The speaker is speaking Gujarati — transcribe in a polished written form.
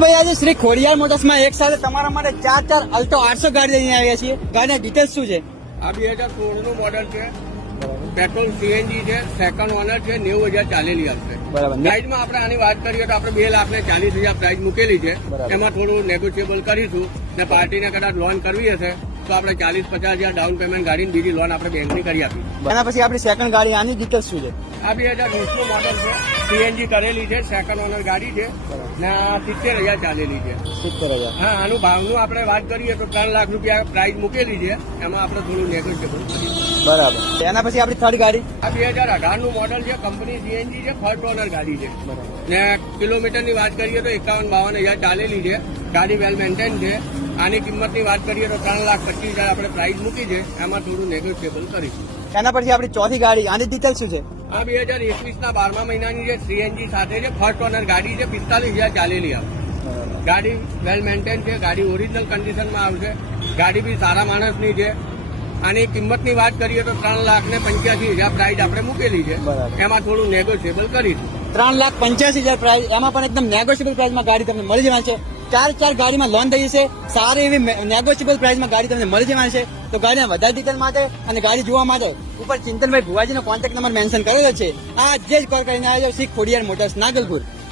ભાઈ આજે શ્રી ખોડિયાર મોટર્સમાં એક સાથે તમારા માટે ચાર અલ્ટો 800 ગાડી લઈને આવ્યા છીએ. ગાડીના ડિટેલ્સ શું છે? આ 2016 નું મોડલ છે. પેટ્રોલ સીએનજી છે. સેકન્ડ ઓનર છે. 90,000 ચાલેલી આવશે. બરાબર. પ્રાઇઝમાં આપણે આની વાત કરીએ તો આપણે 2,40,000 પ્રાઇઝ મૂકેલી છે. એમાં થોડું નેગોશિયેબલ કરીશું ને પાર્ટીને કદાચ લોન કરવી હશે તો આપણે 40-50,000 ડાઉન પેમેન્ટ ગાડીની બીજી લોન આપણે બેંકની કરી આપી. એના પછી આપણી સેકન્ડ ગાડી આની ડિટેલ્સ શું છે? આ 2020 નું મોડલ છે. સીએનજી કરેલી છે. સેકન્ડ ઓનર ગાડી છે ને 70,000 ચાલેલી છે. 70,000. હા, આનું ભાવનું આપણે વાત કરીએ તો 3 લાખ રૂપિયા પ્રાઇઝ મૂકેલી છે. એમાં આપણે થોડું નેગોશિયેબલ કરીશું. બરાબર. એના પછી આપણી થર્ડ ગાડી આ 2018 નું મોડલ છે. કંપની સીએનજી છે. ફર્સ્ટ ઓનર ગાડી છે ને કિલોમીટરની વાત કરીએ તો 51-52,000 ચાલેલી છે. ગાડી વેલ મેન્ટેન છે. આની કિંમતની વાત કરીએ તો 3,25,000 આપણે પ્રાઇસ મૂકી છે. એમાં થોડું નેગોશિયેબલ કરીશું. એના પછી આપણી ચોથી ગાડી આની ડિટેલ્સ શું છે? આ 2021 ના 12મા મહિનાની છે. સીએનજી સાથે છે. ફર્સ્ટ ઓનર ગાડી છે. 45,000 ચાલેલી આવશે. ગાડી વેલ મેન્ટેન છે. ગાડી ઓરિજિનલ કન્ડિશનમાં આવશે. ગાડી બી સારા માણસની છે. આની કિંમતની વાત કરીએ તો 3,85,000 પ્રાઇસ આપણે મૂકેલી છે. એમાં થોડું નેગોશિયેબલ કરીશું. 3,85,000 પ્રાઇસ, એમાં પણ એકદમ નેગોશિયેબલ પ્રાઇસમાં ગાડી તમને મળી જવાની છે. ચાર ગાડીમાં લોન થઈ જશે. સારી એવી નેગોશિયેબલ પ્રાઇસમાં ગાડી તમને મળી જવાની છે. તો ગાડીના વધારે ડિટેલ માટે અને ગાડી જોવા માટે ઉપર ચિંતનભાઈ ભુવાજીનો કોન્ટેક્ટ નંબર મેન્શન કરેલો છે. આ જે જ કોલ કરીને આવ્યો શ્રી ખોડિયાર મોટર્સ નાગલપુર.